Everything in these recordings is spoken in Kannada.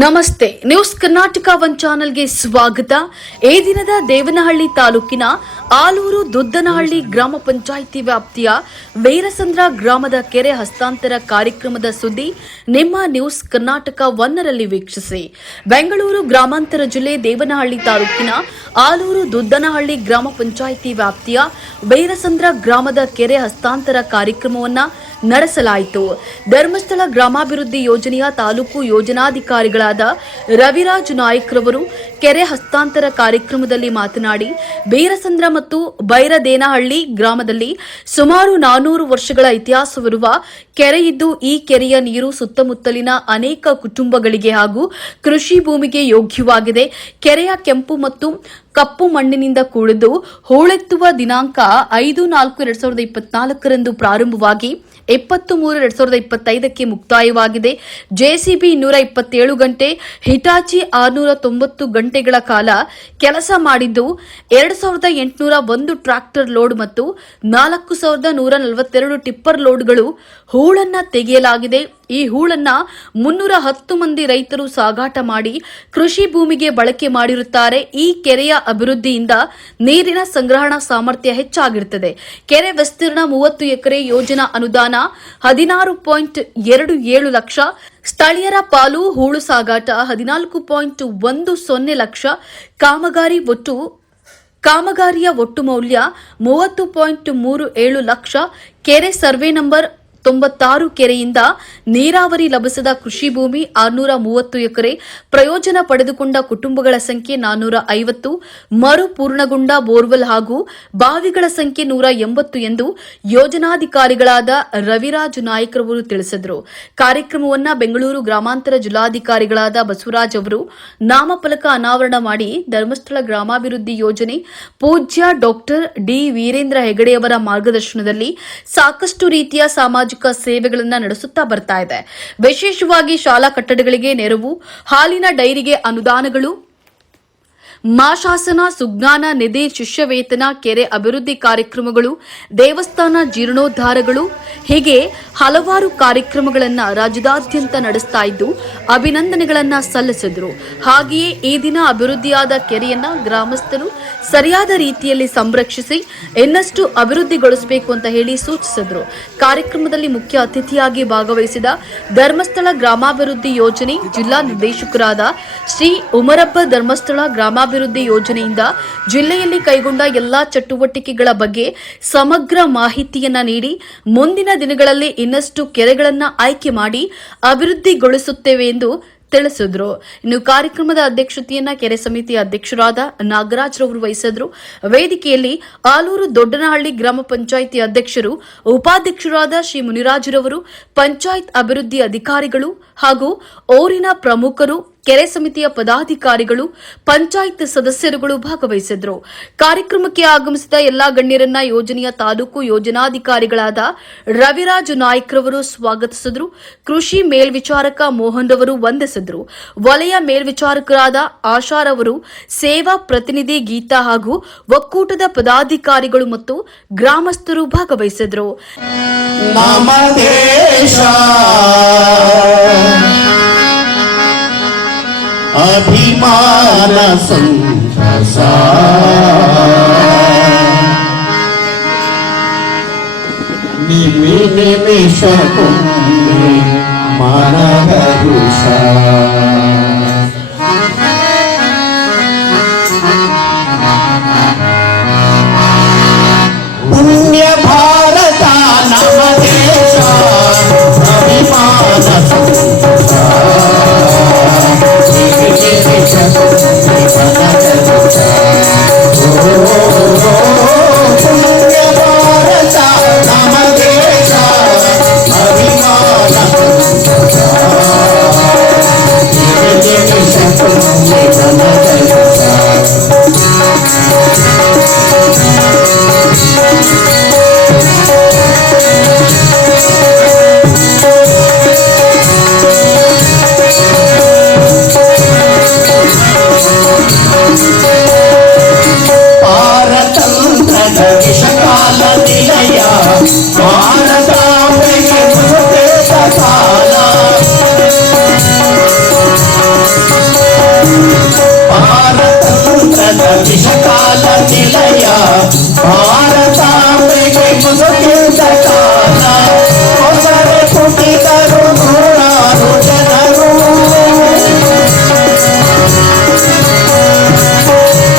ನಮಸ್ತೆ. ನ್ಯೂಸ್ ಕರ್ನಾಟಕ ಒನ್ ಚಾನೆಲ್ಗೆ ಸ್ವಾಗತ. ಈ ದಿನದ ದೇವನಹಳ್ಳಿ ತಾಲೂಕಿನ ಆಲೂರು ದುದ್ದನಹಳ್ಳಿ ಗ್ರಾಮ ಪಂಚಾಯಿತಿ ವ್ಯಾಪ್ತಿಯ ವೀರಸಂದ್ರ ಗ್ರಾಮದ ಕೆರೆ ಹಸ್ತಾಂತರ ಕಾರ್ಯಕ್ರಮದ ಸುದ್ದಿ ನಿಮ್ಮ ನ್ಯೂಸ್ ಕರ್ನಾಟಕ ಒನ್ನರಲ್ಲಿ ವೀಕ್ಷಿಸಿ. ಬೆಂಗಳೂರು ಗ್ರಾಮಾಂತರ ಜಿಲ್ಲೆ ದೇವನಹಳ್ಳಿ ತಾಲೂಕಿನ ಆಲೂರು ದುದ್ದನಹಳ್ಳಿ ಗ್ರಾಮ ಪಂಚಾಯಿತಿ ವ್ಯಾಪ್ತಿಯ ವೀರಸಂದ್ರ ಗ್ರಾಮದ ಕೆರೆ ಹಸ್ತಾಂತರ ಕಾರ್ಯಕ್ರಮವನ್ನು ನಡೆಸಲಾಯಿತು. ಧರ್ಮಸ್ಥಳ ಗ್ರಾಮಾಭಿವೃದ್ಧಿ ಯೋಜನೆಯ ತಾಲೂಕು ಯೋಜನಾಧಿಕಾರಿಗಳಾದ ರವಿರಾಜ್ ನಾಯ್ಕ್ ರವರು ಕೆರೆ ಹಸ್ತಾಂತರ ಕಾರ್ಯಕ್ರಮದಲ್ಲಿ ಮಾತನಾಡಿ, ಬೀರಸಂದ್ರ ಮತ್ತು ಬೈರದೇನಹಳ್ಳಿ ಗ್ರಾಮದಲ್ಲಿ ಸುಮಾರು ನಾನೂರು ವರ್ಷಗಳ ಇತಿಹಾಸವಿರುವ ಕೆರೆಯಿದ್ದು ಈ ಕೆರೆಯ ನೀರು ಸುತ್ತಮುತ್ತಲಿನ ಅನೇಕ ಕುಟುಂಬಗಳಿಗೆ ಹಾಗೂ ಕೃಷಿ ಭೂಮಿಗೆ ಯೋಗ್ಯವಾಗಿದೆ. ಕೆರೆಯ ಕೆಂಪು ಮತ್ತು ಕಪ್ಪು ಮಣ್ಣಿನಿಂದ ಕೂಡಿದ್ದು ಹೂಳೆತ್ತುವ ದಿನಾಂಕ ಐದು ನಾಲ್ಕು ಎರಡ್ ಸಾವಿರದ ಇಪ್ಪತ್ನಾಲ್ಕರಂದು ಪ್ರಾರಂಭವಾಗಿ ಇಪ್ಪತ್ತು ಮೂರು ಎರಡ್ ಸಾವಿರದ ಇಪ್ಪತ್ತೈದಕ್ಕೆ ಮುಕ್ತಾಯವಾಗಿದೆ. ಜೆಸಿಬಿ ನೂರ ಇಪ್ಪತ್ತೇಳು ಗಂಟೆ, ಹಿಟಾಚಿ ಆರುನೂರ ತೊಂಬತ್ತು ಗಂಟೆಗಳ ಕಾಲ ಕೆಲಸ ಮಾಡಿದ್ದು ಎರಡು ಸಾವಿರದ ಎಂಟುನೂರ ಒಂದು ಟ್ರಾಕ್ಟರ್ ಲೋಡ್ ಮತ್ತು ನಾಲ್ಕು ಸಾವಿರದ ನೂರ ನಲವತ್ತೆರಡು ಟಿಪ್ಪರ್ ಲೋಡ್ಗಳು ಹೂಳನ್ನ ತೆಗೆಯಲಾಗಿದೆ. ಈ ಹೂಳನ್ನ ಮುನ್ನೂರ ಹತ್ತು ಮಂದಿ ರೈತರು ಸಾಗಾಟ ಮಾಡಿ ಕೃಷಿ ಭೂಮಿಗೆ ಬಳಕೆ ಮಾಡಿರುತ್ತಾರೆ. ಈ ಕೆರೆಯ ಅಭಿವೃದ್ಧಿಯಿಂದ ನೀರಿನ ಸಂಗ್ರಹಣಾ ಸಾಮರ್ಥ್ಯ ಹೆಚ್ಚಾಗಿರುತ್ತದೆ. ಕೆರೆ ವಿಸ್ತೀರ್ಣ ಮೂವತ್ತು ಎಕರೆ ಯೋಜನಾ ಅನುದಾನ ಹದಿನಾರು ಪಾಯಿಂಟ್ ಎರಡು ಏಳು ಲಕ್ಷ. ಸ್ಥಳೀಯರ ಪಾಲು ಹೂಳು ಸಾಗಾಟ ಹದಿನಾಲ್ಕು ಪಾಯಿಂಟ್ ಒಂದು ಸೊನ್ನೆ ಲಕ್ಷ. ಕಾಮಗಾರಿ ಒಟ್ಟು ಕಾಮಗಾರಿಯ ಒಟ್ಟು ಮೌಲ್ಯ ಮೂವತ್ತು ಪಾಯಿಂಟ್ ಮೂರು ಏಳು ಲಕ್ಷ. ಕೆರೆ ಸರ್ವೆ ನಂಬರ್ ತೊಂಬತ್ತಾರು ಕೆರೆಯಿಂದ ನೀರಾವರಿ ಲಭಿಸದ ಕೃಷಿ ಭೂಮಿ ಆರುನೂರ ಮೂವತ್ತು ಎಕರೆ, ಪ್ರಯೋಜನ ಪಡೆದುಕೊಂಡ ಕುಟುಂಬಗಳ ಸಂಖ್ಯೆ ನಾನ್ನೂರ ಐವತ್ತು ಮರು ಪೂರ್ಣಗೊಂಡ ಬೋರ್ವೆಲ್ ಹಾಗೂ ಬಾವಿಗಳ ಸಂಖ್ಯೆ ನೂರ ಎಂಬತ್ತು ಎಂದು ಯೋಜನಾಧಿಕಾರಿಗಳಾದ ರವಿರಾಜ್ ನಾಯಕರವರು ತಿಳಿಸಿದರು. ಕಾರ್ಯಕ್ರಮವನ್ನ ಬೆಂಗಳೂರು ಗ್ರಾಮಾಂತರ ಜಿಲ್ಲಾಧಿಕಾರಿಗಳಾದ ಬಸವರಾಜ್ ಅವರು ನಾಮಫಲಕ ಅನಾವರಣ ಮಾಡಿ ಧರ್ಮಸ್ಥಳ ಗ್ರಾಮಾಭಿವೃದ್ಧಿ ಯೋಜನೆ ಪೂಜ್ಯ ಡಾಕ್ಟರ್ ಡಿ ವೀರೇಂದ್ರ ಹೆಗಡೆಯವರ ಮಾರ್ಗದರ್ಶನದಲ್ಲಿ ಸಾಕಷ್ಟು ರೀತಿಯ ಸಾಮಾಜಿಕ ಸೇವೆಗಳನ್ನು ನಡೆಸುತ್ತಾ ಬರ್ತಾ ಇದೆ. ವಿಶೇಷವಾಗಿ ಶಾಲಾ ಕಟ್ಟಡಗಳಿಗೆ ನೆರವು ಹಾಲಿನ ಡೈರಿಗೆ ಅನುದಾನಗಳು ಮಾಶಾಸನ ಸುಜ್ಞಾನ ನಿಧಿ ಶಿಷ್ಯವೇತನ ಕೆರೆ ಅಭಿವೃದ್ಧಿ ಕಾರ್ಯಕ್ರಮಗಳು, ದೇವಸ್ಥಾನ ಜೀರ್ಣೋದ್ಧಾರಗಳು, ಹೀಗೆ ಹಲವಾರು ಕಾರ್ಯಕ್ರಮಗಳನ್ನು ರಾಜ್ಯದಾದ್ಯಂತ ನಡೆಸ್ತಾ ಇದ್ದು ಅಭಿನಂದನೆಗಳನ್ನ ಸಲ್ಲಿಸಿದ್ರು. ಹಾಗೆಯೇ ಈ ದಿನ ಅಭಿವೃದ್ಧಿಯಾದ ಕೆರೆಯನ್ನ ಗ್ರಾಮಸ್ಥರು ಸರಿಯಾದ ರೀತಿಯಲ್ಲಿ ಸಂರಕ್ಷಿಸಿ ಇನ್ನಷ್ಟು ಅಭಿವೃದ್ಧಿಗೊಳಿಸಬೇಕು ಅಂತ ಹೇಳಿ ಸೂಚಿಸಿದ್ರು. ಕಾರ್ಯಕ್ರಮದಲ್ಲಿ ಮುಖ್ಯ ಅತಿಥಿಯಾಗಿ ಭಾಗವಹಿಸಿದ ಧರ್ಮಸ್ಥಳ ಗ್ರಾಮಾಭಿವೃದ್ಧಿ ಯೋಜನೆ ಜಿಲ್ಲಾ ನಿರ್ದೇಶಕರಾದ ಶ್ರೀ ಉಮರಬ್ಬ ಧರ್ಮಸ್ಥಳ ಗ್ರಾಮಾಭಿವೃದ್ಧಿ ಯೋಜನೆಯಿಂದ ಜಿಲ್ಲೆಯಲ್ಲಿ ಕೈಗೊಂಡ ಎಲ್ಲಾ ಚಟುವಟಿಕೆಗಳ ಬಗ್ಗೆ ಸಮಗ್ರ ಮಾಹಿತಿಯನ್ನ ನೀಡಿ ಮುಂದಿನ ದಿನಗಳಲ್ಲಿ ಇನ್ನಷ್ಟು ಕೆರೆಗಳನ್ನ ಆಯ್ಕೆ ಮಾಡಿ ಅಭಿವೃದ್ಧಿಗೊಳಿಸುತ್ತೇವೆ ಎಂದು ತಿಳಿಸಿದ್ರು. ಇನ್ನು ಕಾರ್ಯಕ್ರಮದ ಅಧ್ಯಕ್ಷತೆಯನ್ನ ಕೆರೆ ಸಮಿತಿ ಅಧ್ಯಕ್ಷರಾದ ನಾಗರಾಜ್ ರವರು ವಹಿಸಿದ್ರು. ವೇದಿಕೆಯಲ್ಲಿ ಆಲೂರು ದೊಡ್ಡನಹಳ್ಳಿ ಗ್ರಾಮ ಪಂಚಾಯಿತಿ ಅಧ್ಯಕ್ಷರು, ಉಪಾಧ್ಯಕ್ಷರಾದ ಶ್ರೀ ಮುನಿರಾಜುರವರು, ಪಂಚಾಯತ್ ಅಭಿವೃದ್ಧಿ ಅಧಿಕಾರಿಗಳು ಹಾಗೂ ಊರಿನ ಪ್ರಮುಖರು ಕೆರೆ ಸಮಿತಿಯ ಪದಾಧಿಕಾರಿಗಳು, ಪಂಚಾಯತ್ ಸದಸ್ಯರುಗಳು ಭಾಗವಹಿಸಿದ್ರು. ಕಾರ್ಯಕ್ರಮಕ್ಕೆ ಆಗಮಿಸಿದ ಎಲ್ಲಾ ಗಣ್ಯರನ್ನ ಯೋಜನೆಯ ತಾಲೂಕು ಯೋಜನಾಧಿಕಾರಿಗಳಾದ ರವಿರಾಜ್ ನಾಯ್ಕ್ರವರು ಸ್ವಾಗತಿಸಿದ್ರು. ಕೃಷಿ ಮೇಲ್ವಿಚಾರಕ ಮೋಹನ್ ರವರು ವಂದಿಸಿದ್ರು. ವಲಯ ಮೇಲ್ವಿಚಾರಕರಾದ ಆಶಾರವರು ಸೇವಾ ಪ್ರತಿನಿಧಿ ಗೀತಾ ಹಾಗೂ ಒಕ್ಕೂಟದ ಪದಾಧಿಕಾರಿಗಳು ಮತ್ತು ಗ್ರಾಮಸ್ಥರು ಭಾಗವಹಿಸಿದ್ರು. అభిమాన సంతస. నిమి నిమిషకు మన ವಿಷಕಾಲ ನಿಲಯ ಭಾರತಾಂಬೆಗೆ ಮುಸುಕಿದ ಕಾಲ ಹೊಸರೆ ಪುಟಿದರು ನೂರಾರು ಜನರು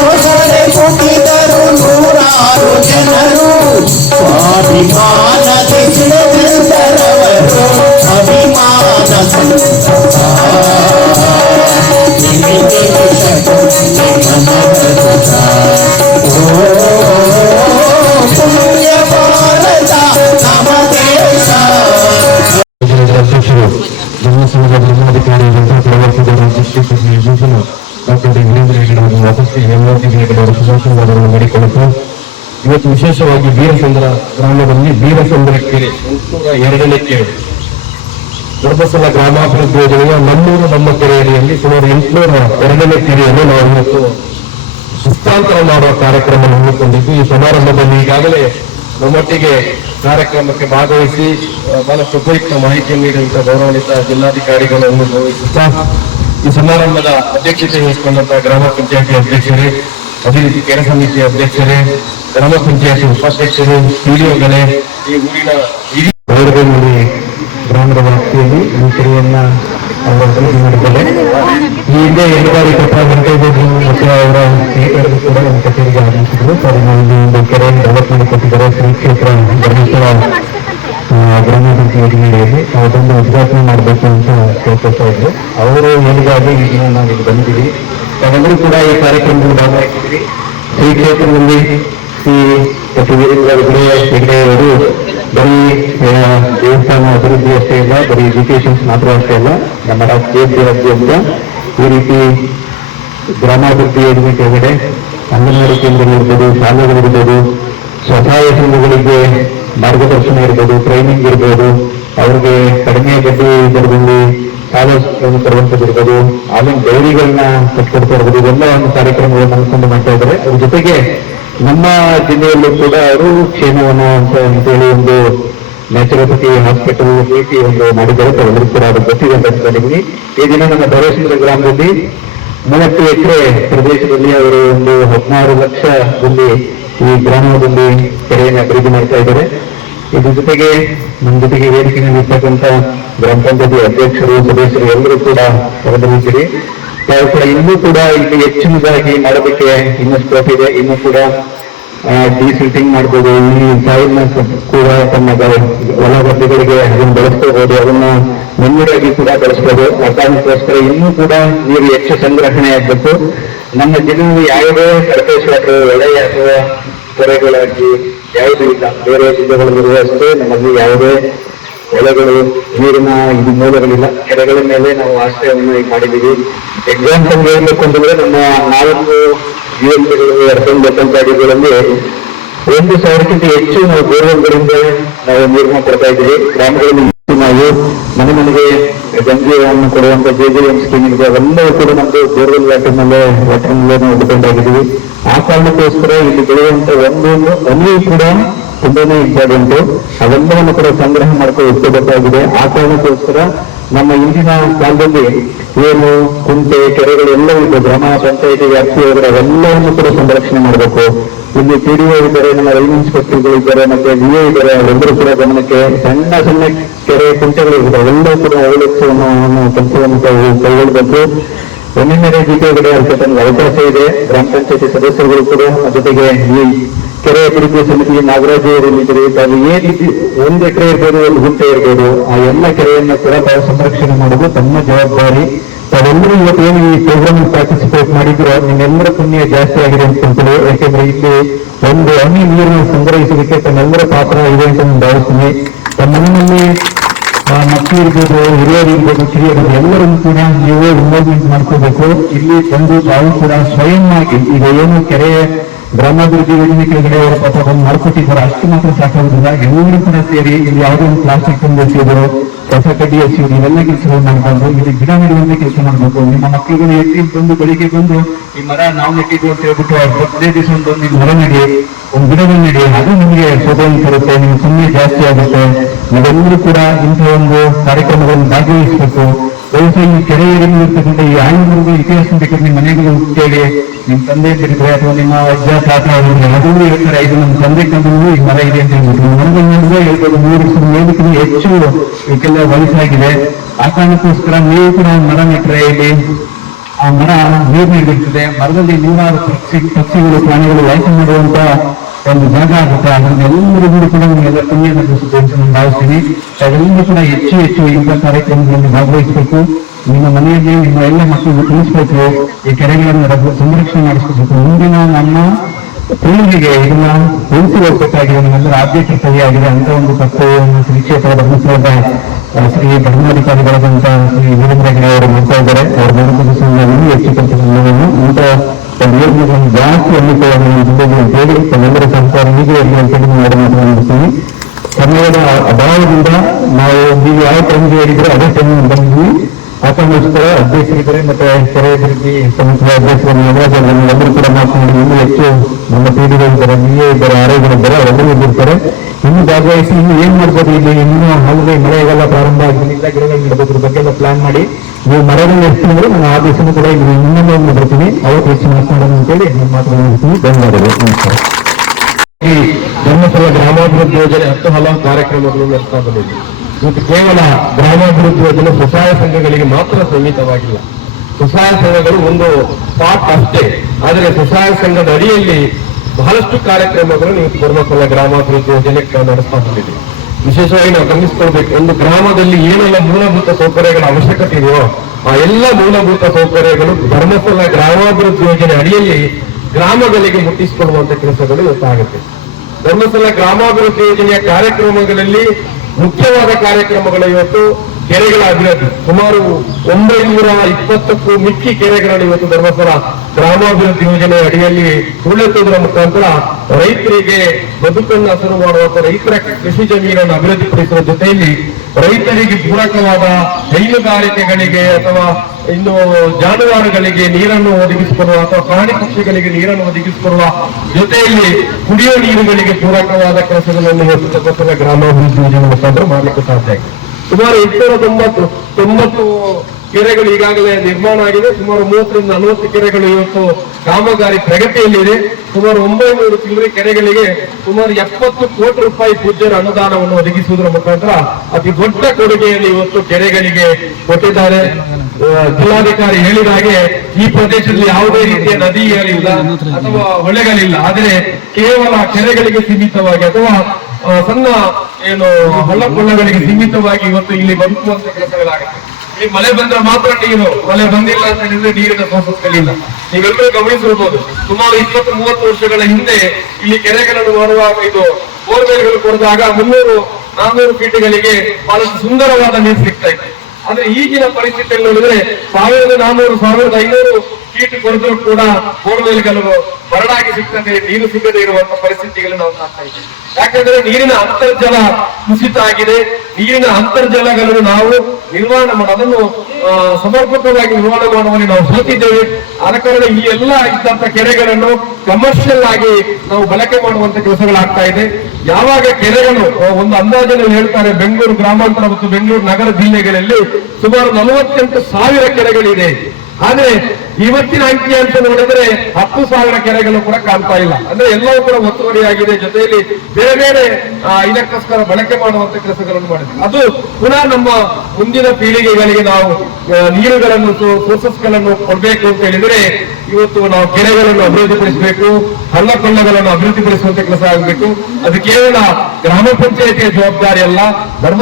ಹೊಸರೆ ಪುಟಿದರು ನೂರಾರು ಜನರು ಸ್ವಾಭಿಮಾನದ ಸಿಡಿದರವರು ಅಭಿಮಾನ ವಿಶೇಷವಾಗಿ ವೀರಸಂದ್ರ ಗ್ರಾಮದಲ್ಲಿ ಬೀರಸಂದ್ರ ಕೆರೆ ಎರಡನೇ ಕೆರೆ. ಗರ್ಭಸಲ ಗ್ರಾಮಾಭಿವೃದ್ಧಿ ಯೋಜನೆಯ ನಮ್ಮೂರು ನಮ್ಮ ಕೆರೆ ಅಡಿಯಲ್ಲಿ ಸುಮಾರು ಎಂಟುನೂರ ಎರಡನೇ ಕೆರೆಯನ್ನು ನಾವು ಇವತ್ತು ಹಸ್ತಾಂತರ ಮಾಡುವ ಕಾರ್ಯಕ್ರಮ ಹಮ್ಮಿಕೊಂಡಿದ್ದು, ಈ ಸಮಾರಂಭದಲ್ಲಿ ಈಗಾಗಲೇ ನಮ್ಮೊಟ್ಟಿಗೆ ಕಾರ್ಯಕ್ರಮಕ್ಕೆ ಭಾಗವಹಿಸಿ ಬಹಳಷ್ಟು ಉಪಯುಕ್ತ ಮಾಹಿತಿ ನೀಡಿದಂತಹ ಗೌರವಾನ್ವಿತ ಜಿಲ್ಲಾಧಿಕಾರಿಗಳನ್ನು ಗೌರವಿಸುತ್ತಾ ಈ ಸಮಾರಂಭದ ಅಧ್ಯಕ್ಷತೆ ವಹಿಸಿಕೊಂಡಂತಹ ಗ್ರಾಮ ಪಂಚಾಯತಿ ಅಧ್ಯಕ್ಷರೇ ರೀತಿ ಕೆರೆ ಸಮಿತಿ ಅಧ್ಯಕ್ಷರೇ ಗ್ರಾಮ ಪಂಚಾಯತಿ ಉಪಾಧ್ಯಕ್ಷರು ಪಿಡಿಒಗಳೇ ಈ ಊರಿನ ಹಿರಿಯ ಗ್ರಾಮದ ವ್ಯಾಪ್ತಿಯಲ್ಲಿ ಈ ಕೆರೆಯನ್ನ ಮಾಡಿದ್ದಾರೆ ಈ ಹಿಂದೆ ಎರಡು ಬಾರಿ ಕೊಟ್ಟ ವೆಂಕಟೇಶ್ವರ ಮತ್ತು ಅವರ ಸ್ನೇಹಿತರು ಕೂಡ ನಮ್ಮ ಕಚೇರಿಗೆ ಆಗಮಿಸಿದ್ರು ಸರ್ ಇಲ್ಲಿ ಒಂದು ಕೆರೆ ಡೆವಲಪ್ ಮಾಡಿ ಕೊಟ್ಟಿದ್ದಾರೆ ಶ್ರೀ ಕ್ಷೇತ್ರ ಧರ್ಮಸ್ಥಳ ಗ್ರಾಮ ಗ್ರಾಮಾಭಿವೃದ್ಧಿ ಯೋಜನೆಯಲ್ಲಿ ಅದನ್ನು ಉದ್ಘಾಟನೆ ಮಾಡಬೇಕು ಅಂತ ಕೇಳ್ಕೊಳ್ತಾ ಇದ್ರು ಅವರು ಹೇಳಿದಾಗ ಈ ದಿನ ನಾವು ಇಲ್ಲಿ ಬಂದಿದ್ದೀವಿ ತಾವೆಲ್ಲರೂ ಕೂಡ ಈ ಕಾರ್ಯಕ್ರಮದಲ್ಲಿ ಭಾಗವಹಿಸಿದ್ವಿ ಶ್ರೀ ಕ್ಷೇತ್ರದಲ್ಲಿ ಅವರು ಬರೀ ದೇವಸ್ಥಾನ ಅಭಿವೃದ್ಧಿ ಅಷ್ಟೇ ಇಲ್ಲ, ಬರೀ ಎಜುಕೇಶನ್ಸ್ ಮಾತ್ರ ಅಷ್ಟೇ ಇಲ್ಲ, ನಮ್ಮ ರಾಜ್ಯಾದ್ಯಂತ ಈ ರೀತಿ ಗ್ರಾಮಾಭಿವೃದ್ಧಿ ಯೋಜನೆ ಕೆಳಗಡೆ ಅಂಗನವಾಡಿ ಕೇಂದ್ರಗಳಿರ್ಬೋದು ಶಾಲೆಗಳಿರ್ಬೋದು ಸ್ವಸಹಾಯ ಸಂಘಗಳಿಗೆ ಮಾರ್ಗದರ್ಶನ ಇರ್ಬೋದು ಟ್ರೈನಿಂಗ್ ಇರ್ಬೋದು, ಅವ್ರಿಗೆ ಕಡಿಮೆ ಬಡ್ಡಿ ದರದಲ್ಲಿ ತರುವಂಥದ್ದು ಇರ್ಬೋದು ಹಾಲಿನ ಡೈರಿಗಳನ್ನ ಕಟ್ಕೊಡ್ತಾ ಇರ್ಬೋದು, ಇವೆಲ್ಲ ಒಂದು ಕಾರ್ಯಕ್ರಮಗಳನ್ನು ಅನ್ಕೊಂಡು ಮಾಡ್ತಾ ಇದ್ದಾರೆ. ಅದ್ರ ಜೊತೆಗೆ ನಮ್ಮ ಜಿಲ್ಲೆಯಲ್ಲೂ ಕೂಡ ಅವರು ಕ್ಷೇಮವನ ಅಂತ ಅಂತೇಳಿ ಒಂದು ನ್ಯಾಚುರೋಪತಿ ಹಾಸ್ಪಿಟಲ್ ಭೇಟಿ ಒಂದು ಮಾಡಿದ್ದಾರೆ ತಾವೆಲ್ಲರೂ ಕೂಡ ಅದು ಗೊತ್ತಿದೆ ಅಂತ ಅನ್ಕೊಂಡಿದ್ದೀನಿ ಈ ದಿನ ನಮ್ಮ ಧರೇಶ್ವರ ಗ್ರಾಮದಲ್ಲಿ ಮೂವತ್ತು ಎಕರೆ ಪ್ರದೇಶದಲ್ಲಿ ಅವರು ಒಂದು ಹದಿನಾರು ಲಕ್ಷದಲ್ಲಿ ಈ ಗ್ರಾಮದಲ್ಲಿ ಕೆರೆಯನ್ನು ಅಭಿವೃದ್ಧಿ ಮಾಡ್ತಾ ಇದ್ದಾರೆ. ಇದ್ರ ಜೊತೆಗೆ ನಮ್ಮ ಜೊತೆಗೆ ವೇದಿಕೆ ಇರ್ತಕ್ಕಂಥ ಗ್ರಾಮ ಪಂಚಾಯತಿ ಅಧ್ಯಕ್ಷರು, ಸದಸ್ಯರು ಎಲ್ಲರೂ ಕೂಡ ಹೊರಬರುತ್ತೀರಿ ಕೂಡ ಇನ್ನೂ ಕೂಡ ಇಲ್ಲಿ ಹೆಚ್ಚಿನದಾಗಿ ಮಾಡೋದಕ್ಕೆ ಇನ್ನೂ ಸ್ಕೋಪ್ ಇದೆ. ಇನ್ನೂ ಕೂಡ ಡಿಸಿಲ್ಟಿಂಗ್ ಮಾಡ್ಬೋದು. ಈ ಸಾಯಿಲ್ನ ಕೂಡ ತಮ್ಮ ಒಳ ಗದ್ದೆಗಳಿಗೆ ಅದನ್ನು ಬಳಸ್ಕೋಬಹುದು ಅದನ್ನ ಮಣ್ಣೀರಾಗಿ ಕೂಡ ಬಳಸ್ಬೋದು. ಅದಕ್ಕೋಸ್ಕರ ಇನ್ನೂ ಕೂಡ ನೀರು ಹೆಚ್ಚು ಸಂಗ್ರಹಣೆ ಆಗಬೇಕು. ನಮ್ಮ ಜಿಲ್ಲೆಯಲ್ಲಿ ಯಾವುದೇ ಸರ್ಕೇಶ್ವರ ಒಳೆ ಅಥವಾ ತೊರೆಗಳಾಗಿ ಯಾವುದೂ ಇಲ್ಲ. ಬೇರೆ ಜಿಲ್ಲೆಗಳಲ್ಲಿರುವಷ್ಟೇ ನಮ್ಮಲ್ಲಿ ಯಾವುದೇ ಹೊಳೆಗಳು ನೀರಿನ ಇದು ಮೂಲಗಳಿಲ್ಲ. ಕೆರೆಗಳ ಮೇಲೆ ನಾವು ಆಶ್ರಯವನ್ನು ಮಾಡಿದ್ದೀವಿ. ಎಕ್ಸಾಂಪಲ್ ಹೇಳಬೇಕು ಅಂತಂದ್ರೆ ನಮ್ಮ ನಾಲ್ಕು ಜಿಎಂಪಿಗಳು ಎರ್ಕೊಂಡ್ ಪಂಚಾಯತಿಗಳಲ್ಲಿ ಒಂದು ಸಾವಿರಕ್ಕಿಂತ ಹೆಚ್ಚು ನಾವು ಬೋರ್ವೆಲ್ಗಳಿಂದ ನಾವು ನೀರನ್ನು ಕೊಡ್ತಾ ಇದ್ದೀವಿ. ಗ್ರಾಮಗಳಲ್ಲಿ ನಾವು ಮನೆ ಮನೆಗೆ ಗಂಗೆಯನ್ನು ಕೊಡುವಂತ ಜೆ ಜೆ ಎಂ ಸ್ಕೀಮ್ ಇದೆ ಅವೆಲ್ಲವೂ ಕೂಡ ನಮ್ದು ಬೋರ್ವೆಲ್ ವಾಟರ್ ಮೇಲೆ ವಾಟರ್ ಮೇಲೆ ನಾವು ಡಿಪೆಂಡ್ ಆಗಿದ್ದೀವಿ. ಆ ಕಾರಣಕ್ಕೋಸ್ಕರ ಇಲ್ಲಿ ಬೆಳೆಯುವಂತ ಒಂದೊಂದು ಅಲ್ಲಿಯೂ ಕೂಡ ತುಂಬಾನೇ ಇಂಪಾರ್ಟೆಂಟ್ ಅವೆಲ್ಲವನ್ನು ಕೂಡ ಸಂಗ್ರಹ ಮಾಡ್ಕೊಂಡು ಇಟ್ಕೋಬೇಕಾಗಿದೆ ಆ ಕಾರಣಕ್ಕೋಸ್ಕರ ನಮ್ಮ ಇಂದಿನ ಕಾಲದಲ್ಲಿ ಏನು ಕುಂಟೆ, ಕೆರೆಗಳು ಎಲ್ಲವೂ ಇದೆ. ಗ್ರಾಮ, ಪಂಚಾಯಿತಿ ವ್ಯಾಪ್ತಿಯೊಳಗಡೆ ಅವೆಲ್ಲವನ್ನು ಕೂಡ ಸಂರಕ್ಷಣೆ ಮಾಡಬೇಕು. ಇಲ್ಲಿ ಪಿಡಿಒ ಇದ್ದಾರೆ, ನಮ್ಮ ರೈಲ್ವೆ ಇನ್ಸ್ಪೆಕ್ಟರ್ಗಳು ಇದ್ದಾರೆ, ಮತ್ತೆ ವಿಎ ಇದ್ದಾರೆ. ಅವರೆಲ್ಲರೂ ಕೂಡ ಗಮನಕ್ಕೆ ಸಣ್ಣ ಸಣ್ಣ ಕೆರೆ ಕುಂಟೆಗಳು ಇದ್ದಾರೆ ಅವೆಲ್ಲವೂ ಕೂಡ ಅವಲಕ್ಷಣವನ್ನು ಕೆಲಸವನ್ನು ಕೈಗೊಳ್ಳಬೇಕು. ಒಮ್ಮೆಲೆ ಜೊತೆಗಡೆ ತನಗೆ ಅವಕಾಶ ಇದೆ. ಗ್ರಾಮ ಪಂಚಾಯತಿ ಸದಸ್ಯರುಗಳು ಕೂಡ ಜೊತೆಗೆ ಈ ಕೆರೆ ಅಭಿವೃದ್ಧಿ ಸಮಿತಿ ನಾಗರಾಜ್ ಇದ್ದಾರೆ ತಾವು ಏನ್ ರೀತಿ ಒಂದು ಎಕರೆ ಇರ್ಬೋದು, ಒಂದು ಗುಂಟೆ ಇರ್ಬೋದು, ಆ ಎಲ್ಲ ಕೆರೆಯನ್ನು ಕೂಡ ತಾವು ಸಂರಕ್ಷಣೆ ಮಾಡೋದು ತಮ್ಮ ಜವಾಬ್ದಾರಿ. ತಾವೆಲ್ಲರೂ ಇವತ್ತು ಏನು ಈ ಪ್ರೋಗ್ರಾಮ್ ಪಾರ್ಟಿಸಿಪೇಟ್ ಮಾಡಿದ್ರು ನಿಮ್ಮೆಲ್ಲರ ಪುಣ್ಯ ಜಾಸ್ತಿ ಆಗಿದೆ ಅಂತಂತೇಳಿ ಯಾಕೆಂದ್ರೆ ಇಲ್ಲಿ ಒಂದು ಹನಿ ನೀರನ್ನು ಸಂಗ್ರಹಿಸಲಿಕ್ಕೆ ತಮ್ಮೆಲ್ಲರ ಪಾತ್ರ ಇದೆ ಅಂತ ನಾನು ಭಾವಿಸ್ತೀನಿ. ತಮ್ಮ ಮನೆಯಲ್ಲಿ ಮಕ್ಕಳು ಇರ್ಬೋದು, ಹಿರಿಯರು ಕಿರಿಯರು ಕೂಡ ನೀವು ಇನ್ವಾಲ್ವ್ಮೆಂಟ್ ಮಾಡ್ಕೋಬೇಕು. ಇಲ್ಲಿ ಬಂದು ತಾವು ಕೂಡ ಸ್ವಯಂ ಆಗಿ ಈಗ ಏನು ಕೆರೆ ಗ್ರಾಮಾಭಿವೃದ್ಧಿ ಯೋಜನೆ ಕೆಳಗಡೆ ಅವರ ಪಾಪ ಬಂದು ಮಾಡ್ಕೊಟ್ಟಿದ್ದಾರೆ. ಅಷ್ಟು ಮಾತ್ರ ಸಾಕಾಗುದಿಲ್ಲ. ಎಲ್ಲರೂ ಕೂಡ ಸೇರಿ ಇಲ್ಲಿ ಯಾವುದೇ ಒಂದು ಪ್ಲಾಸ್ಟಿಕ್ ತಂದು ಎಸೆಯೋದು, ಹೊಸ ಕಡ್ಡಿ ಎಸೆಯೋದು, ಇವೆಲ್ಲ ಕೆಲಸಗಳು ಮಾಡಬಾರ್ದು. ಇಲ್ಲಿ ಗಿಡ ನೆಡುವಂತೆ ಕೆಲಸ ಮಾಡಬೇಕು. ನಿಮ್ಮ ಮಕ್ಕಳುಗಳು ಎತ್ತಿ ಬಂದು, ಬೆಳಿಗ್ಗೆ ಬಂದು, ಈ ಮರ ನಾವು ನೆಟ್ಟಿದ್ದು ಅಂತ ಹೇಳ್ಬಿಟ್ಟು ಅವ್ರ ಬರ್ತ್ಡೇ ದಿವಸ ಒಂದು ಒಂದು ಮರ ನೆಡಿ, ಒಂದು ಗಿಡವನ್ನು ನೆಡಿ ಅದು ನಿಮಗೆ ಸೋದನೆ ತರುತ್ತೆ, ನಿಮ್ಗೆ ಸುಮ್ಮನೆ ಜಾಸ್ತಿ ಆಗುತ್ತೆ. ನೀವೆಲ್ಲರೂ ಕೂಡ ಇಂಥ ಒಂದು ಕಾರ್ಯಕ್ರಮದಲ್ಲಿ ಭಾಗವಹಿಸಬೇಕು. ಬಹುಶಃ ಈ ಕೆರೆ ಇರ್ತಕ್ಕಂಥ ಈ ಆಯುರ್ವೇದ ಇತಿಹಾಸ ಬೇಕಾದ್ರೆ ನಿಮ್ಮ ಮನೆಗೆ ಕೇಳಿ ನಿಮ್ಮ ತಂದೆ ಬಿಡಿದ್ರೆ ಅಥವಾ ನಿಮ್ಮ ಅಜ್ಜ, ತಾತ ಅವರಿಗೆ ಅದನ್ನು ಹೇಳ್ತಾರೆ, ಇದು ನಮ್ಮ ತಂದೆ ಕಂಡು ಈ ಮರ ಇದೆ ಅಂತ ಹೇಳ್ಬೋದು ನನಗೆ ನೋಡಿದ್ರೆ ಹೇಳ್ಬೋದು. ಮೂರು ವರ್ಷ ಮೇಲಕ್ಕಿಂತ ಹೆಚ್ಚು ಇದಕ್ಕೆಲ್ಲ ವಯಸ್ಸಾಗಿದೆ. ಆ ಕಾರಣಕ್ಕೋಸ್ಕರ ನೀವು ಕೂಡ ಮರ ನೆಟ್ಟರೆ ಇಲ್ಲಿ. ಆ ಮರ ನೀರು ನೀಡಿರ್ತದೆ ಮರದಲ್ಲಿ ನೂರಾರು ಪಕ್ಷಿ, ಪಕ್ಷಿಗಳು, ಪ್ರಾಣಿಗಳು ವಾಸ ಮಾಡುವಂತ ಒಂದು ಜಾಗ ಆಗುತ್ತೆ ಎಲ್ಲರಿಗೂ ಕೂಡ ನಿಮಗೆಲ್ಲ ಪುಣ್ಯದ ಅಂತ ನಾನು ಭಾವಿಸ್ತೀನಿ. ಅದರಿಂದ ಕೂಡ ಹೆಚ್ಚು ಹೆಚ್ಚು ಇಂಥ ಕಾರ್ಯಕ್ರಮಗಳಲ್ಲಿ ಭಾಗವಹಿಸಬೇಕು. ನಿಮ್ಮ ಮನೆಯಲ್ಲಿ ನಿಮ್ಮ ಎಲ್ಲ ಮಕ್ಕಳಿಗೆ ತಿಳಿಸ್ಬೇಕು ಈ ಕೆರೆಗಳನ್ನು ರಕ್ಷ- ಸಂರಕ್ಷಣೆ ಮಾಡಿಸ್ಬೇಕು ಮುಂದಿನ ನಮ್ಮ ಪೀಳಿಗೆಗೆ ಇದನ್ನ ಉಳಿಸಿ ಹೋಗ್ಬೇಕಾಗಿದೆ ನಮ್ಮೆಲ್ಲರ ಆದ್ಯ ಕರ್ತವ್ಯ ಅಂತ ಒಂದು ಕರ್ತವ್ಯವನ್ನು ಶ್ರೀ ಕ್ಷೇತ್ರ ಧರ್ಮಸ್ಥಳದ ಶ್ರೀ ಧರ್ಮಾಧಿಕಾರಿಗಳಾದಂತ ಶ್ರೀ ವೀರೇಂದ್ರ ಹೆಗ್ಡೆ ಅವರು ಮಾಡ್ತಾ ಇದ್ದಾರೆ. ಅವ್ರ ಮಾರ್ಗದರ್ಶನದಲ್ಲಿ ಇನ್ನೂ ಹೆಚ್ಚು ಕೆಲಸಗಳನ್ನು ಇಂಥ ಒಂದು ಯೋಜನೆಗಳನ್ನು ಜಾಸ್ತಿ ಎಣ್ಣಿಕೆಯನ್ನು ಜಿಲ್ಲೆಗೆ ಅಂತೇಳಿ ತಮ್ಮೆಲ್ಲರ ಸಹಕಾರ ಹೀಗೆ ಇರಲಿ ಅಂತೇಳಿ ಮಾತನಾಡ್ತೀನಿ ಸಮಯದ ಅಭಾವದಿಂದ ನಾವು ನೀವು ಯಾವ ಟೈಮ್ಗೆ ಹೇಳಿದ್ರೆ ಅದೇ ಟೈಮ್ ಬಂದಿದ್ವಿ ಕಾರಣಕ್ಕೋಸ್ಕರ ಅಧ್ಯಕ್ಷರಿದ್ದಾರೆ, ಮತ್ತೆ ಕೆರೆ ಅಭಿವೃದ್ಧಿ ಸಂಸ್ಥೆಯ ಅಧ್ಯಕ್ಷರು ನಾಗರಾಜ್ ಎಲ್ಲರೂ ಕೂಡ ಮಾತನಾಡಿ ಇನ್ನೂ ಹೆಚ್ಚು ನಮ್ಮ ಪೀಡಿಗಳು ಇದ್ದಾರೆ, ನೀವೇ ಇದ್ದಾರೆ ಆರೋಗ್ಯ ಇದ್ದಾರೆ, ಅವರೆಲ್ಲರೂ ಇದ್ದಿರ್ತಾರೆ ಇನ್ನು ಭಾಗವಹಿಸಿ ಇನ್ನು ಏನ್ ಮಾಡ್ಬೋದು ಇಲ್ಲಿ? ಇನ್ನು ಹಲವೇ ಮಳೆಗೆಲ್ಲ ಪ್ರಾರಂಭ ಆಗಿದ್ದರಿಂದ ಗಿಡಗಳು ನೆಡೋದ್ರ ಬಗ್ಗೆ ಎಲ್ಲ ಪ್ಲಾನ್ ಮಾಡಿ. ನೀವು ಮರಗಳು ಎಷ್ಟಿದ್ರೆ ನಾನು ಆ ದಿವಸನೂ ಕೂಡ ಇಲ್ಲಿ ಇನ್ನೊಂದು ಒಂದು ಬರ್ತೀನಿ. ಅವತ್ತು ಹೆಚ್ಚು ಮಾತನಾಡೋಣ ಅಂತೇಳಿ ನಾನು ಮಾತನಾಡ್ತೀನಿ ಧನ್ಯವಾದಗಳು. ನಮಸ್ಕಾರ. ಧರ್ಮಸ್ಥಳ ಗ್ರಾಮಾಭಿವೃದ್ಧಿ ಯೋಜನೆ ಹತ್ತು ಹಲವು ಕಾರ್ಯಕ್ರಮಗಳು ನಡೆಸ್ತಾ ಬಂದಿದೆ. ಇವತ್ತು ಕೇವಲ ಗ್ರಾಮಾಭಿವೃದ್ಧಿ ಯೋಜನೆ ಸ್ವಸಹಾಯ ಸಂಘಗಳಿಗೆ ಮಾತ್ರ ಸೀಮಿತವಾಗಿಲ್ಲ. ಸ್ವಸಹಾಯ ಸಂಘಗಳು ಒಂದು ಪಾರ್ಟ್ ಅಷ್ಟೇ. ಆದರೆ ಸ್ವಸಹಾಯ ಸಂಘದ ಅಡಿಯಲ್ಲಿ ಬಹಳಷ್ಟು ಕಾರ್ಯಕ್ರಮಗಳು ನೀವು ಧರ್ಮಸ್ಥಳ ಗ್ರಾಮಾಭಿವೃದ್ಧಿ ಯೋಜನೆ ನಡೆಸ್ತಾ ಬಂದಿದೆ ವಿಶೇಷವಾಗಿ ನಾವು ಗಮನಿಸ್ಕೊಳ್ಬೇಕು, ಒಂದು ಗ್ರಾಮದಲ್ಲಿ ಏನೆಲ್ಲ ಮೂಲಭೂತ ಸೌಕರ್ಯಗಳ ಅವಶ್ಯಕತೆ ಇದೆಯೋ, ಆ ಎಲ್ಲ ಮೂಲಭೂತ ಸೌಕರ್ಯಗಳು ಧರ್ಮಸ್ಥಳ ಗ್ರಾಮಾಭಿವೃದ್ಧಿ ಯೋಜನೆ ಅಡಿಯಲ್ಲಿ ಗ್ರಾಮಗಳಿಗೆ ಮುಟ್ಟಿಸಿಕೊಳ್ಳುವಂತ ಕೆಲಸಗಳು ಇವತ್ತಾಗುತ್ತೆ. ಧರ್ಮಸ್ಥಳ ಗ್ರಾಮಾಭಿವೃದ್ಧಿ ಯೋಜನೆಯ ಕಾರ್ಯಕ್ರಮಗಳಲ್ಲಿ ಮುಖ್ಯವಾದ ಕಾರ್ಯಕ್ರಮಗಳು ಇವತ್ತು ಕೆರೆಗಳ ಅಭಿವೃದ್ಧಿ. ಸುಮಾರು ಒಂಬೈನೂರ ಇಪ್ಪತ್ತಕ್ಕೂ ಮಿಕ್ಕಿ ಕೆರೆಗಳನ್ನು ಇವತ್ತು ಧರ್ಮಸ್ಥಳ ಗ್ರಾಮಾಭಿವೃದ್ಧಿ ಯೋಜನೆ ಅಡಿಯಲ್ಲಿ ಸುಳ್ಳೆತ್ತುವುದರ ಮುಖಾಂತರ ರೈತರಿಗೆ ಬದುಕನ್ನು ಹಸರು ಮಾಡುವಂತ ರೈತರ ಕೃಷಿ ಜಮೀನನ್ನು ಅಭಿವೃದ್ಧಿಪಡಿಸುವ ಜೊತೆಯಲ್ಲಿ ರೈತರಿಗೆ ಪೂರಕವಾದ ಹೈನುಗಾರಿಕೆಗಳಿಗೆ ಅಥವಾ ಇನ್ನು ಜಾನುವಾರುಗಳಿಗೆ ನೀರನ್ನು ಒದಗಿಸಿಕೊಡುವ ಅಥವಾ ಪ್ರಾಣಿ ಪಕ್ಷಿಗಳಿಗೆ ನೀರನ್ನು ಒದಗಿಸಿಕೊಡುವ ಜೊತೆಯಲ್ಲಿ ಕುಡಿಯುವ ನೀರುಗಳಿಗೆ ಪೂರಕವಾದ ಕೆಲಸಗಳನ್ನು ಧರ್ಮಸ್ಥಳ ಗ್ರಾಮಾಭಿವೃದ್ಧಿ ಯೋಜನೆ ಮುಖಾಂತರ ಮಾಡಲಿಕ್ಕೆ ಸಾಧ್ಯ ಆಗಿದೆ. ಸುಮಾರು ಎಂಟುನೂರ ತೊಂಬತ್ತು ತೊಂಬತ್ತು ಕೆರೆಗಳು ಈಗಾಗಲೇ ನಿರ್ಮಾಣ ಆಗಿದೆ. ಸುಮಾರು ಮೂವತ್ತರಿಂದ ನಲವತ್ತು ಕೆರೆಗಳು ಇವತ್ತು ಕಾಮಗಾರಿ ಪ್ರಗತಿಯಲ್ಲಿದೆ ಸುಮಾರು ಒಂಬೈನೂರು ಚಿಲ್ಲರೆ ಕೆರೆಗಳಿಗೆ ಸುಮಾರು ಎಪ್ಪತ್ತು ಕೋಟಿ ರೂಪಾಯಿ ಪೂಜ್ಯರ ಅನುದಾನವನ್ನು ಒದಗಿಸುವುದರ ಮುಖಾಂತರ ಅತಿ ದೊಡ್ಡ ಕೊಡುಗೆಯಲ್ಲಿ ಇವತ್ತು ಕೆರೆಗಳಿಗೆ ಕೊಟ್ಟಿದ್ದಾರೆ. ಜಿಲ್ಲಾಧಿಕಾರಿ ಹೇಳಿದ ಹಾಗೆ ಈ ಪ್ರದೇಶದಲ್ಲಿ ಯಾವುದೇ ರೀತಿಯ ನದಿಗಳಿಲ್ಲ ಅಥವಾ ಹೊಳೆಗಳಿಲ್ಲ. ಆದರೆ ಕೇವಲ ಕೆರೆಗಳಿಗೆ ಸೀಮಿತವಾಗಿ ಅಥವಾ ಸಣ್ಣ, ಏನು, ಹಳ್ಳ ಕೊಳ್ಳಗಳಿಗೆ ಸೀಮಿತವಾಗಿ ಇವತ್ತು ಇಲ್ಲಿ ಬದುಕುವಂತ ಕೆಲಸಗಳಾಗುತ್ತೆ. ಇಲ್ಲಿ ಮಳೆ ಬಂದ್ರೆ ಮಾತ್ರ ನೀರು, ಮಳೆ ಬಂದಿಲ್ಲ ಅಂತ ಹೇಳಿದ್ರೆ ನೀರಿನ ಸೋಸಗಳಿಲ್ಲ ನೀವೆಲ್ಲರೂ ಗಮನಿಸಿರ್ಬೋದು, ಸುಮಾರು ಇಪ್ಪತ್ತು ಮೂವತ್ತು ವರ್ಷಗಳ ಹಿಂದೆ ಇಲ್ಲಿ ಕೆರೆಗಳನ್ನು ಮಾಡುವಾಗ ಇದು ಬೋರ್ವೆಲ್ಗಳು ಕೊಡಿದಾಗ ಮುನ್ನೂರು ನಾನ್ನೂರು ಫೀಟ್ಗಳಿಗೆ ಬಹಳಷ್ಟು ಸುಂದರವಾದ ನೀರು ಸಿಗ್ತಾ ಇತ್ತು. ಆದ್ರೆ ಈಗಿನ ಪರಿಸ್ಥಿತಿಯಲ್ಲಿ ನೋಡಿದ್ರೆ ಸಾವಿರದ ನಾನ್ನೂರು ಸಾವಿರದ ಐನೂರು ಫೀಟ್ ಕೊಡಿದ್ರು ಕೂಡ ಬೋರ್ವೆಲ್ಗಳು ಬರಡಾಗಿ ಸಿಗ್ತದೆ, ನೀರು ಸಿಗದೆ ಇರುವಂತಹ ಪರಿಸ್ಥಿತಿಗಳು ನಾವು ಕಾಣ್ತಾ ಇದ್ದೇವೆ. ಯಾಕಂದ್ರೆ ನೀರಿನ ಅಂತರ್ಜಲ ಕುಸಿತ ಆಗಿದೆ. ನೀರಿನ ಅಂತರ್ಜಲಗಳನ್ನು ನಾವು ನಿರ್ವಹಣೆ ಮಾಡಿ, ಅದನ್ನು ಸಮರ್ಪಕವಾಗಿ ನಿರ್ವಹಣೆ ಮಾಡುವಲ್ಲಿ ನಾವು ಸೋತಿದ್ದೇವೆ ಆದ ಕಾರಣ ಈ ಎಲ್ಲ ಇದ್ದಂತ ಕೆರೆಗಳನ್ನು ಕಮರ್ಷಿಯಲ್ ಆಗಿ ನಾವು ಬಳಕೆ ಮಾಡುವಂತ ಕೆಲಸಗಳಾಗ್ತಾ ಇದೆ. ಯಾವಾಗ ಕೆರೆಗಳು ಒಂದು ಅಂದಾಜಿನಲ್ಲಿ ಹೇಳ್ತಾರೆ, ಬೆಂಗಳೂರು ಗ್ರಾಮಾಂತರ ಮತ್ತು ಬೆಂಗಳೂರು ನಗರ ಜಿಲ್ಲೆಗಳಲ್ಲಿ ಸುಮಾರು ನಲವತ್ತೆಂಟು ಸಾವಿರ ಕೆರೆಗಳಿದೆ. ಆದ್ರೆ ಇವತ್ತಿನ ಅಂಕಿ ಅಂತ ನೋಡಿದ್ರೆ ಹತ್ತು ಸಾವಿರ ಕೆರೆಗಳು ಕೂಡ ಕಾಣ್ತಾ ಇಲ್ಲ. ಅಂದ್ರೆ ಎಲ್ಲವೂ ಕೂಡ ಒತ್ತುವರಿಯಾಗಿದೆ ಜೊತೆಯಲ್ಲಿ ಬೇರೆ ಬೇರೆ ಇದಕ್ಕೋಸ್ಕರ ಬಳಕೆ ಮಾಡುವಂತ ಕೆಲಸಗಳನ್ನು ಮಾಡಿದೆ ಅದು ಪುನಃ ನಮ್ಮ ಮುಂದಿನ ಪೀಳಿಗೆಗಳಿಗೆ ನಾವು ನೀರುಗಳನ್ನು ಸೋರ್ಸಸ್ಗಳನ್ನು ಕೊಡ್ಬೇಕು ಅಂತ ಹೇಳಿದ್ರೆ ಇವತ್ತು ನಾವು ಕೆರೆಗಳನ್ನು ಅಭಿವೃದ್ಧಿಪಡಿಸಬೇಕು ಹಳ್ಳ ಕೊಳ್ಳಗಳನ್ನು ಅಭಿವೃದ್ಧಿಪಡಿಸುವಂತ ಕೆಲಸ ಆಗಬೇಕು. ಅದು ಕೇವಲ ಗ್ರಾಮ ಪಂಚಾಯತಿಯ ಜವಾಬ್ದಾರಿ ಅಲ್ಲ, ಧರ್ಮ